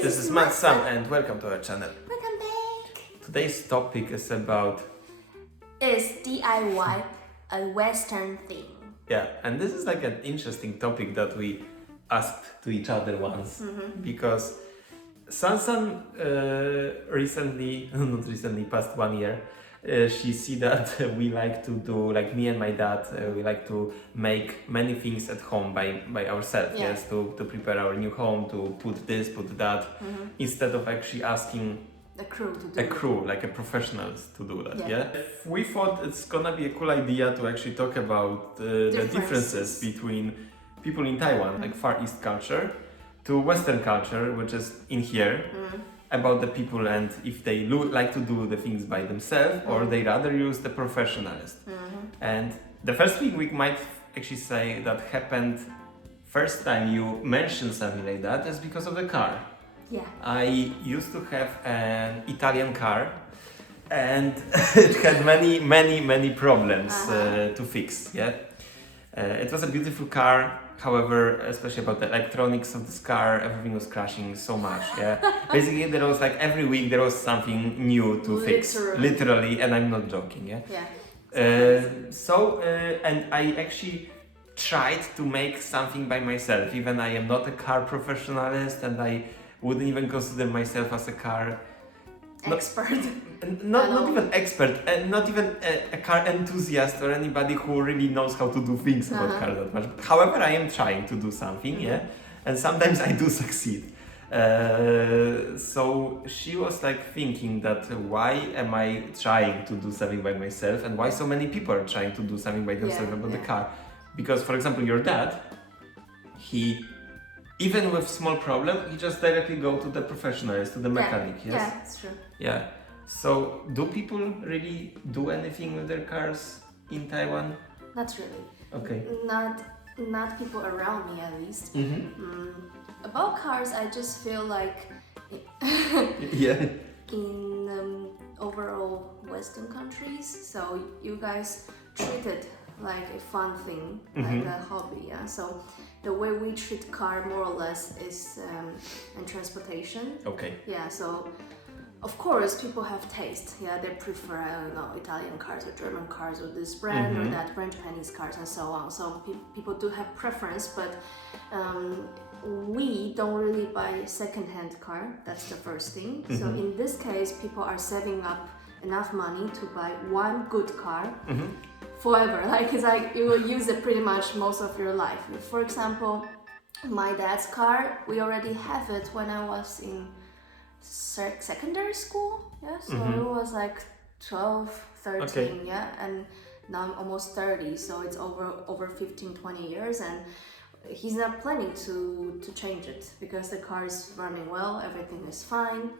This is Matsan and welcome to our channel. Welcome back. Today's topic is about... Is DIY a Western thing? Yeah, and this is like an interesting topic that we asked to each other once. Because Sansan past 1 year, she see that we like to do, like me and my dad, we like to make many things at home by ourselves. Yeah. Yes, to prepare our new home, to put this, put that, instead of actually asking A crew to do a crew, like a professionals to do that. Yeah. We thought it's gonna be a cool idea to actually talk about the differences between people in Taiwan, like Far East culture, to Western culture, which is in here. About the people and if they like to do the things by themselves or they rather use the professionalist. And the first thing we might actually say that happened first time you mentioned something like that is because of the car. Yeah. I used to have an Italian car and it had many problems to fix. Yeah, it was a beautiful car. However, especially about the electronics of this car, everything was crashing so much. Yeah, basically there was like every week there was something new to fix, literally, and I'm not joking. Yeah. Yeah. And I actually tried to make something by myself. Even I am not a car professionalist, and I wouldn't even consider myself as a car Expert. not even expert, not even a car enthusiast or anybody who really knows how to do things about cars that much. However, I am trying to do something, yeah, and sometimes I do succeed. So she was like thinking that why am I trying to do something by myself, and why so many people are trying to do something by themselves about the car? Because, for example, your dad, even with small problem, he just directly go to the professionals, to the mechanic. Yes? Yeah, it's true. Yeah. So, do people really do anything with their cars in Taiwan? Not really. Okay. Not people around me at least. About cars, I just feel like Yeah. in overall Western countries, so you guys treat it like a fun thing, like a hobby. Yeah. So the way we treat car more or less is in transportation. Okay. Yeah. So of course people have taste. Yeah, they prefer, I don't know, Italian cars or German cars or this brand or that brand, Japanese cars and so on. So people do have preference, but we don't really buy second-hand car. That's the first thing. So in this case, people are saving up enough money to buy one good car forever. Like it's like you will use it pretty much most of your life. For example, my dad's car, we already have it when I was in secondary school. Yeah, so it was like 12, 13. Okay. Yeah, and now I'm almost 30, so it's over 15-20 years, and he's not planning to change it because the car is running well, everything is fine.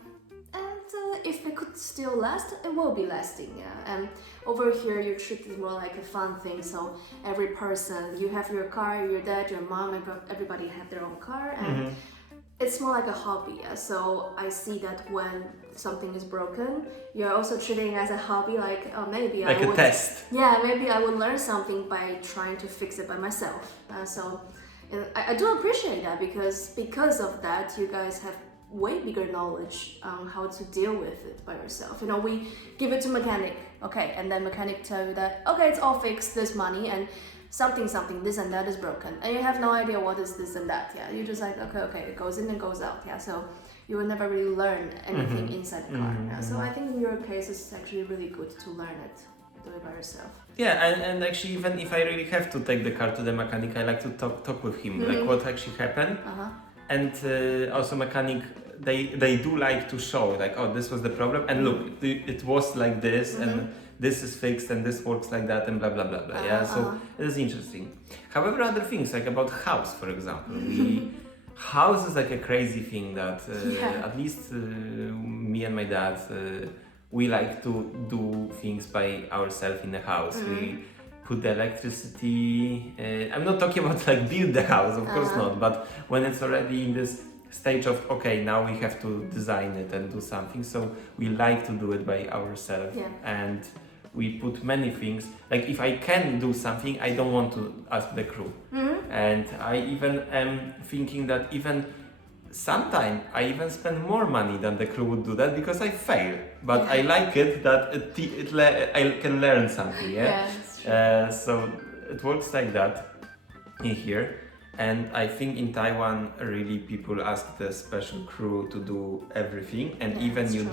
And if it could still last, it will be lasting, yeah. And over here, you treat it more like a fun thing. So every person, you have your car, your dad, your mom, everybody have their own car, and it's more like a hobby. Yeah? So I see that when something is broken, you're also treating it as a hobby, like maybe like I would. a test. Yeah, maybe I would learn something by trying to fix it by myself. So I do appreciate that because of that, you guys have way bigger knowledge on how to deal with it by yourself. You know, we give it to mechanic, okay, and then mechanic tell you that, okay, it's all fixed, this money, and something, this and that is broken. And you have no idea what is this and that, yeah. You're just like, okay, it goes in and goes out, yeah. So you will never really learn anything inside the car. Yeah? So I think in your case, it's actually really good to learn it. Do it by yourself. Yeah, and actually, even if I really have to take the car to the mechanic, I like to talk with him, like what actually happened. And also mechanic, they do like to show, like, oh, this was the problem, and look, it was like this, and this is fixed, and this works like that, and blah blah blah blah. Yeah, so it is interesting. However, other things like about house, for example, house is like a crazy thing that at least me and my dad. We like to do things by ourselves in the house. We put the electricity. I'm not talking about like build the house, of course not. But when it's already in this stage of okay, now we have to design it and do something. So we like to do it by ourselves, and we put many things. Like if I can do something, I don't want to ask the crew. And I even am thinking that even sometimes I even spend more money than the crew would do that because I fail. But I like it that I can learn something. That's true. So it works like that in here. And I think in Taiwan, really people ask the special crew to do everything, and even you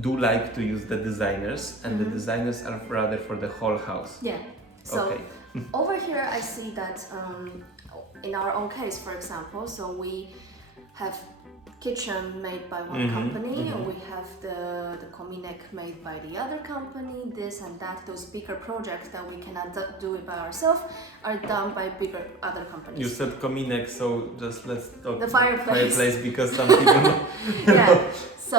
do like to use the designers, and the designers are rather for the whole house. Yeah. So Okay. over here, I see that in our own case, for example, so we have kitchen made by one company, and we have the kominek made by the other company, this and that. Those bigger projects that we cannot do it by ourselves are done by bigger other companies. You said kominek, so just let's talk The fireplace. because some people Yeah. So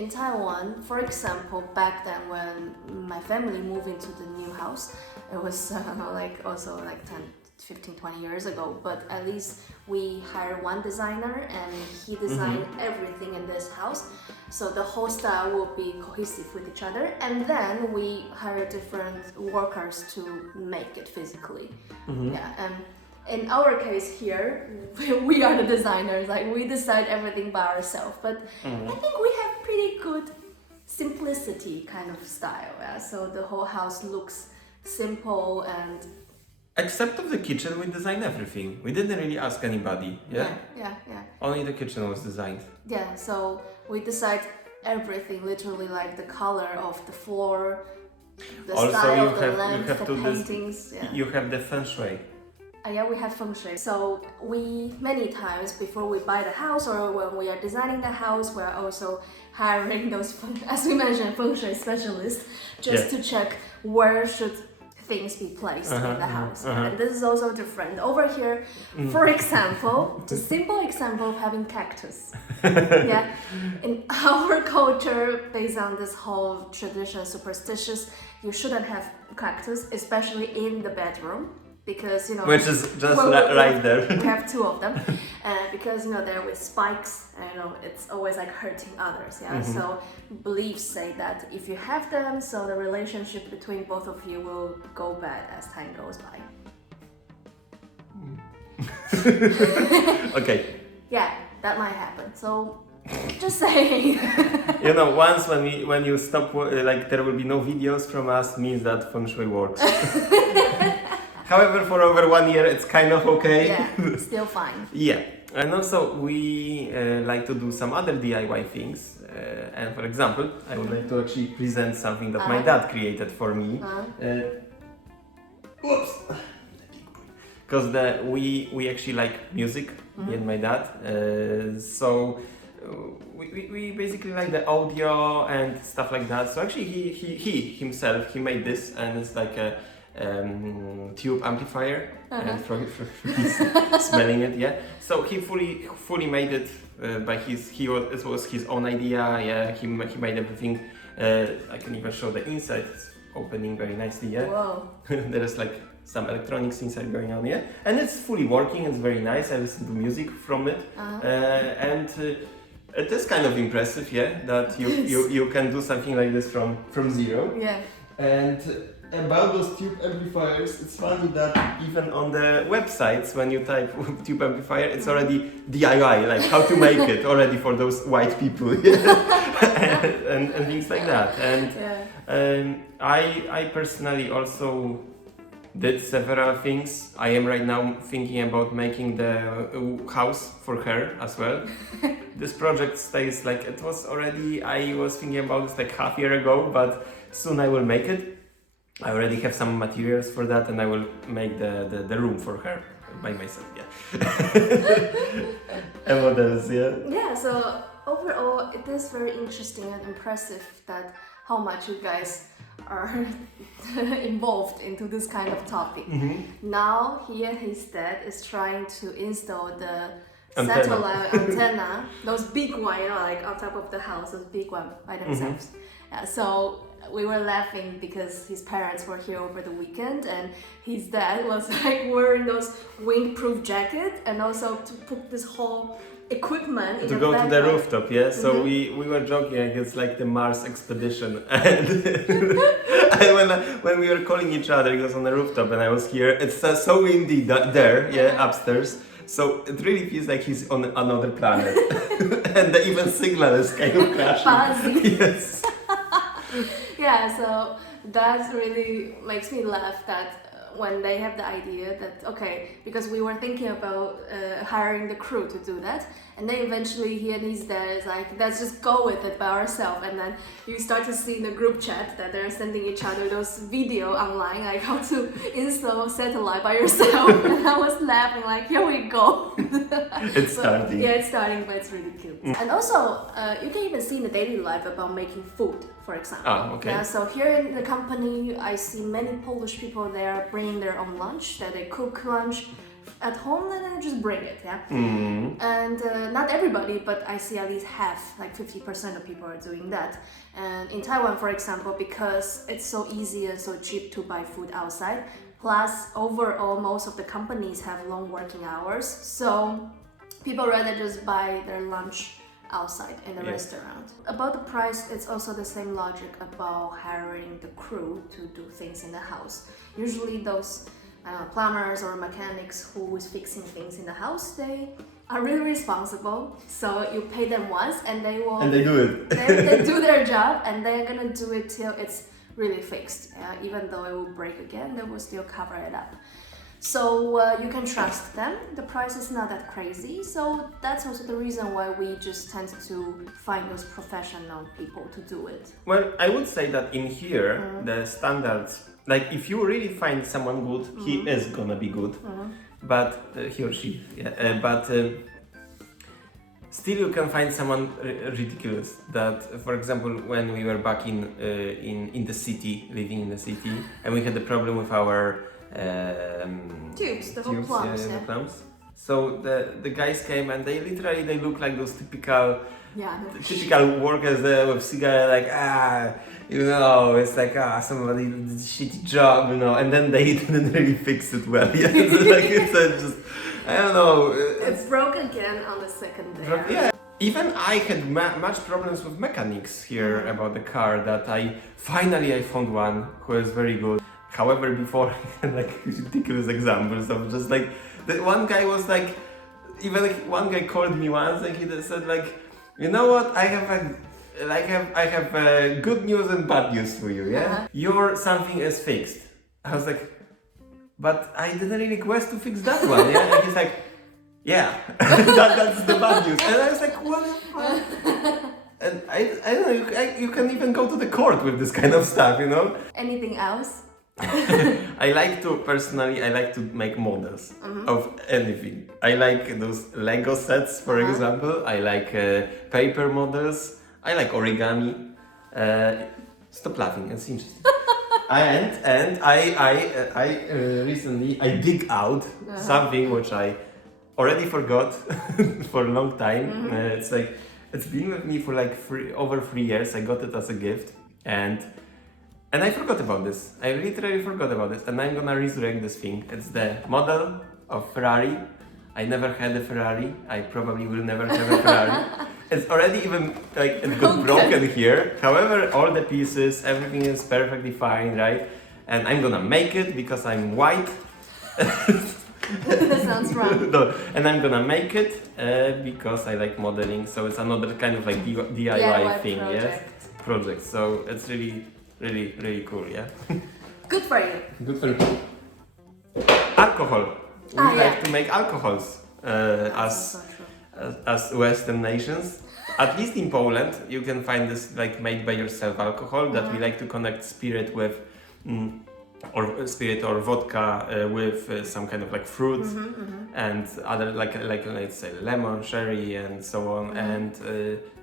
in Taiwan, for example, back then when my family moved into the new house, it was like also like 15, 20 years ago, but at least we hired one designer and he designed everything in this house, so the whole style will be cohesive with each other, and then we hire different workers to make it physically. Yeah, and in our case here, we are the designers, like we decide everything by ourselves, but I think we have pretty good simplicity kind of style, yeah? So the whole house looks simple and except of the kitchen, we designed everything. We didn't really ask anybody. Yeah. Only the kitchen was designed. Yeah, so we decide everything, literally like the color of the floor, the Also, style of the lamps, the paintings. You have the feng shui. Yeah, we have feng shui. So we, many times before we buy the house or when we are designing the house, we're also hiring those, as we mentioned, feng shui specialists just to check where should things be placed in the house. And this is also different. Over here, for example, a simple example of having cactus. Yeah, in our culture, based on this whole tradition, superstitious, you shouldn't have cactus, especially in the bedroom. Because which is just right there. We have two of them, because they're with spikes, and it's always like hurting others. Yeah, so beliefs say that if you have them, so the relationship between both of you will go bad as time goes by. Okay. Yeah, that might happen. So just saying. Once when you stop, like there will be no videos from us, means that feng shui works. However, for over 1 year, it's kind of okay. Yeah, still fine. Yeah, and also we like to do some other DIY things. And for example, I would like to actually present something that my dad created for me. Oops! Because we actually like music, me and my dad. So we basically like the audio and stuff like that. So actually he himself made this, and it's like a tube amplifier, and he's smelling it. Yeah, so he fully made it by it was his own idea. Yeah, he made everything. I can even show the inside. It's opening very nicely. Yeah. Whoa. There is like some electronics inside going on. Yeah, and it's fully working. It's very nice. I listen to music from it, and it is kind of impressive. Yeah, that you can do something like this from zero. Yeah. And about those tube amplifiers, it's funny that even on the websites, when you type tube amplifier, it's already DIY, like how to make it already for those white people, and things like that. And I personally also did several things. I am right now thinking about making the house for her as well. This project stays like it was already, I was thinking about this like half year ago, but soon I will make it. I already have some materials for that, and I will make the room for her by myself. Yeah. And what else? Yeah. Yeah. So overall, it is very interesting and impressive that how much you guys are involved into this kind of topic. Now here his dad is trying to install the satellite antenna, those big one, like on top of the house, those big one by themselves. So we were laughing because his parents were here over the weekend, and his dad was like wearing those windproof jacket, and also to put this whole equipment in to the go to the backpack. rooftop. Yeah, so we were joking like it's like the Mars expedition, and when we were calling each other, he was on the rooftop and I was here. It's so windy there, upstairs, So it really feels like he's on another planet. And the even signal is kind of crashing. Yes. Yeah, so that really makes me laugh that when they have the idea that, okay, because we were thinking about hiring the crew to do that, and then eventually he and his dad is like, let's just go with it by ourselves, and then you start to see in the group chat that they're sending each other those video online, like how to install satellite by yourself, and I was laughing like, here we go. It's starting. Yeah, it's starting, but it's really cute. And also, you can even see in the daily life about making food, for example. Ah, okay. Yeah, so here in the company, I see many Polish people there bringing their own lunch, that they cook lunch at home and then just bring it, yeah? And not everybody, but I see at least half, like 50% of people are doing that. And in Taiwan, for example, because it's so easy and so cheap to buy food outside, plus overall most of the companies have long working hours, so people rather just buy their lunch outside in the restaurant. About the price, it's also the same logic about hiring the crew to do things in the house. Usually those plumbers or mechanics who is fixing things in the house, they are really responsible. So you pay them once and they will... And they do it. they do their job and they're gonna do it till it's really fixed. Even though it will break again, they will still cover it up. So you can trust them. The price is not that crazy. So that's also the reason why we just tend to find those professional people to do it. Well, I would say that in here, the standards, like if you really find someone good, he is gonna be good. But he or she, still you can find someone ridiculous. That, for example, when we were back in the city, living in the city, and we had the problem with our tubes, the whole plums, the plums. So the guys came and they look like those typical workers there with cigarette, like it's like somebody did a shitty job, and then they didn't really fix it well. Yeah, it's just I don't know. It broke again on the second day. Yeah. Even I had much problems with mechanics here about the car. That I finally found one who is very good. However, before I had like ridiculous examples of just like the one guy was like, even like, one guy called me once and he just said like, you know what, I have good news and bad news for you, yeah? Your something is fixed. I was like, but I didn't really request to fix that one, yeah? And he's like, yeah, that's the bad news. And I was like, what the fuck? And I don't know, you can even go to the court with this kind of stuff, Anything else? I like to make models of anything. I like those Lego sets, for example. I like paper models. I like origami. Stop laughing, it's interesting. and I recently I dig out something which I already forgot for a long time. It's like it's been with me for like over 3 years. I got it as a gift and I forgot about this. I literally forgot about this, and I'm gonna resurrect this thing. It's the model of Ferrari. I never had a Ferrari. I probably will never have a Ferrari. It's already even like it got broken here. However, all the pieces, everything is perfectly fine, right? And I'm gonna make it because I'm white. That sounds wrong. No, and I'm gonna make it because I like modeling. So it's another kind of like DIY thing, project. So it's really cool, yeah. Good for you. Good for you. Alcohol. We like to make alcohols as Western nations. At least in Poland, you can find this like made by yourself alcohol that we like to connect spirit with, or vodka with some kind of like fruit and other like let's say lemon, sherry, and so on. And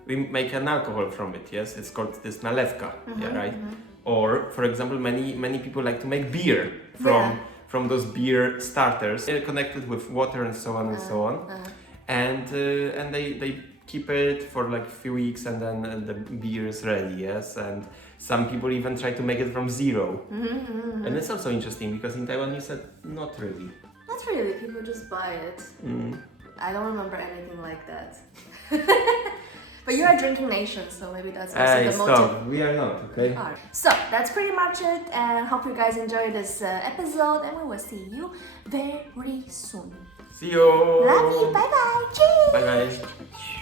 we make an alcohol from it. Yes, it's called this nalewka. Right. Or for example, many people like to make beer from those beer starters. They're connected with water and so on and so on. And they keep it for like a few weeks and then the beer is ready, yes. And some people even try to make it from zero. And it's also interesting because in Taiwan you said not really. Not really, people just buy it. I don't remember anything like that. But you're a drinking nation, so maybe that's also Hey, the stop. motive. We are not, okay? Alright. So that's pretty much it, and hope you guys enjoyed this episode, and we will see you very soon. See you! Love you, bye bye, cheers! Bye guys!